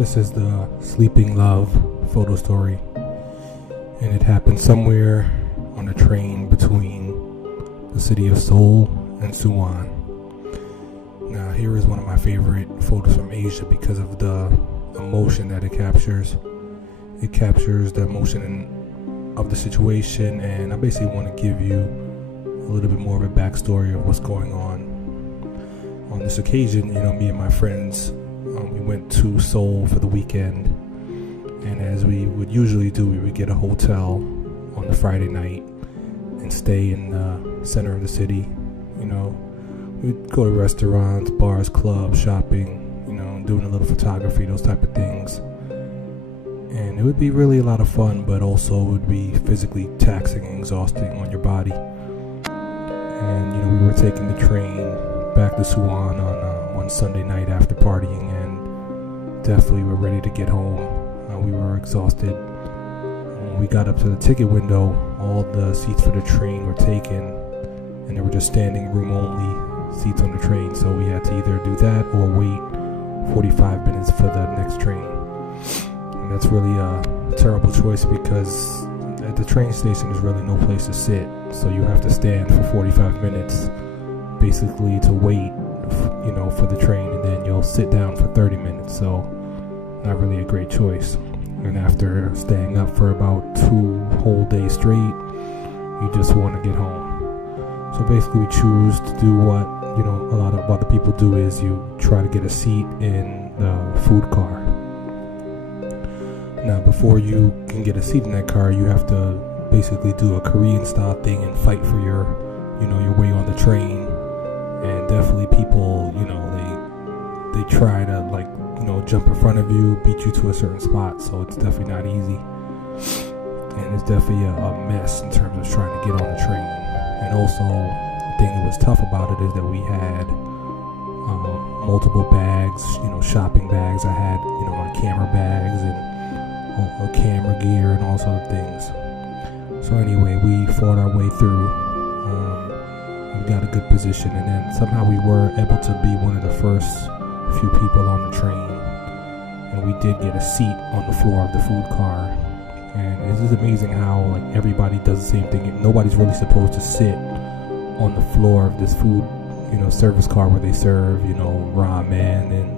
This is the Sleeping Love photo story, and it happened somewhere on a train between the city of Seoul and Suwon. Now, here is one of my favorite photos from Asia because of the emotion that it captures. It captures the emotion of the situation, and I basically want to give you a little bit more of a backstory of what's going on. On this occasion, me and my friends, we went to Seoul for the weekend, and as we would usually do, we would get a hotel on the Friday night and stay in the center of the city. We'd go to restaurants, bars, clubs, shopping, doing a little photography, those type of things. And it would be really a lot of fun, but also it would be physically taxing and exhausting on your body. And we were taking the train back to Suwon on one Sunday night after partying, and definitely were ready to get home. We were exhausted. When we got up to the ticket window, all the seats for the train were taken, and there were just standing room only seats on the train, so we had to either do that or wait 45 minutes for the next train. And that's really a terrible choice because at the train station there's really no place to sit, so you have to stand for 45 minutes basically to wait for the train, and then you'll sit down for 30 minutes, so not really a great choice. And after staying up for about 2 whole days straight, you just want to get home. So basically we choose to do what a lot of other people do, is you try to get a seat in the food car. Now, before you can get a seat in that car, you have to basically do a Korean style thing and fight for your way on the train. And definitely people, they try to jump in front of you, beat you to a certain spot, so it's definitely not easy. And it's definitely a mess in terms of trying to get on the train. And also, the thing that was tough about it is that we had multiple bags, shopping bags. I had, my camera bags and camera gear and all sorts of things. So anyway, we fought our way through. We got a good position, and then somehow we were able to be one of the first few people on the train, and we did get a seat on the floor of the food car. And it's just amazing how everybody does the same thing. Nobody's really supposed to sit on the floor of this food service car where they serve ramen and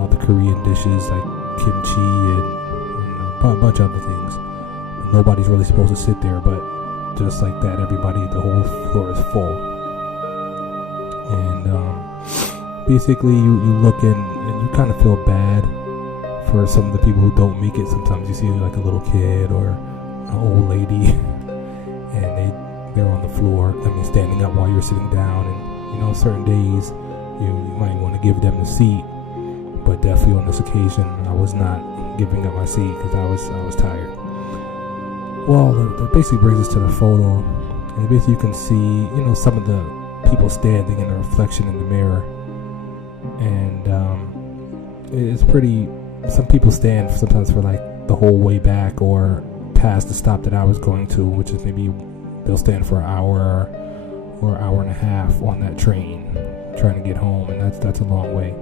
other Korean dishes like kimchi and a bunch of other things. Nobody's really supposed to sit there, but just like that, the whole floor is full. And basically you look in and you kind of feel bad for some of the people who don't make it. Sometimes you see like a little kid or an old lady and they're on the floor, standing up while you're sitting down. And certain days you might want to give them the seat, but definitely on this occasion I was not giving up my seat because I was tired. Well, that basically brings us to the photo, and basically you can see some of the people standing in the reflection in the mirror, and it's pretty. Some people stand sometimes for the whole way back or past the stop that I was going to, which is maybe they'll stand for an hour or hour and a half on that train trying to get home, and that's a long way.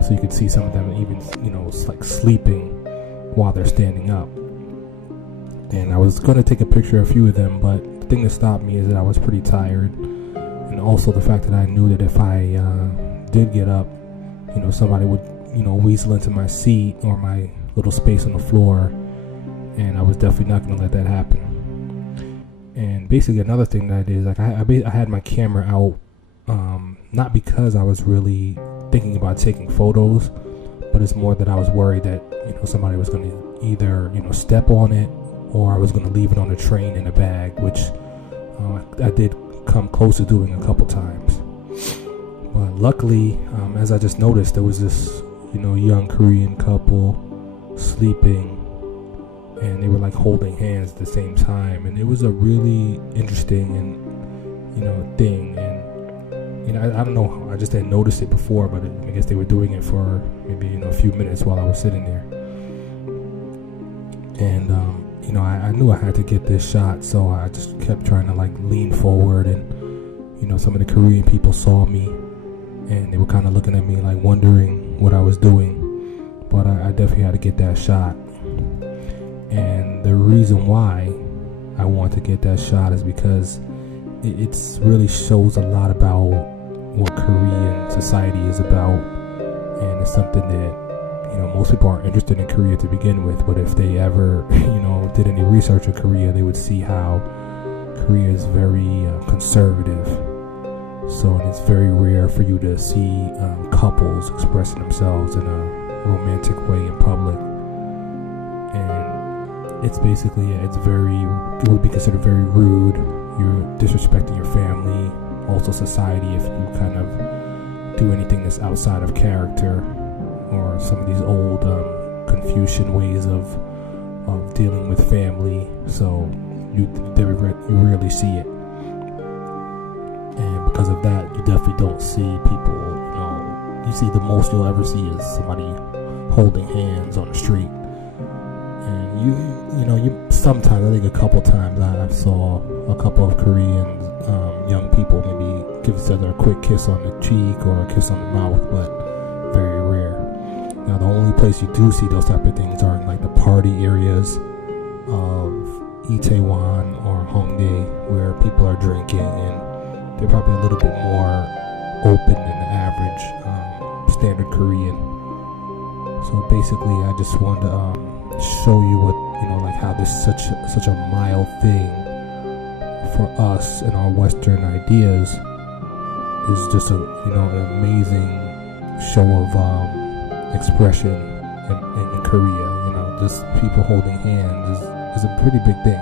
So you can see some of them even sleeping while they're standing up. And I was going to take a picture of a few of them, but the thing that stopped me is that I was pretty tired, and also the fact that I knew that if I did get up, somebody would weasel into my seat or my little space on the floor, and I was definitely not going to let that happen. And basically another thing that I did is I had my camera out, not because I was really thinking about taking photos, but it's more that I was worried that somebody was going to either step on it, or I was going to leave it on the train in a bag, which I did come close to doing a couple times. But luckily, as I just noticed, there was this young Korean couple sleeping, and they were holding hands at the same time, and it was a really interesting and thing. And I don't know, I just didn't notice it before, but I guess they were doing it for maybe a few minutes while I was sitting there. And I knew I had to get this shot, so I just kept trying to lean forward, and some of the Korean people saw me, and they were kind of looking at me wondering what I was doing. but I definitely had to get that shot. And the reason why I want to get that shot is because it really shows a lot about what Korean society is about, and it's something that most people aren't interested in Korea to begin with. But if they ever did any research on Korea, they would see how Korea is very conservative. So it's very rare for you to see couples expressing themselves in a romantic way in public, and it would be considered very rude. You're disrespecting your family, also society, if you kind of do anything that's outside of character, or some of these old Confucian ways of dealing with family. So you rarely see it, and because of that, you definitely don't see people. You see, the most you'll ever see is somebody holding hands on the street. And you sometimes, I think a couple times, I saw a couple of Korean young people maybe give each other a quick kiss on the cheek or a kiss on the mouth, but very rare. Now, the only place you do see those type of things are in like the party areas of Itaewon or Hongdae, where people are drinking, and they're probably a little bit more open than the average standard Korean. So basically, I just wanted to show you what how this such a mild thing for us and our Western ideas is just an amazing show of expression in Korea. Just people holding hands is a pretty big thing.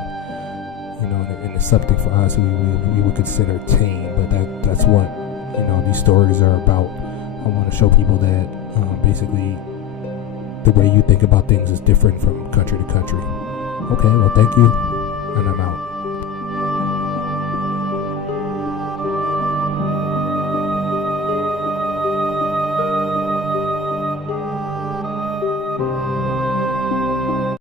And it's something for us we would consider tame, but that's what these stories are about. I want to show people that basically the way you think about things is different from country to country. Okay, well, thank you, and I'm out.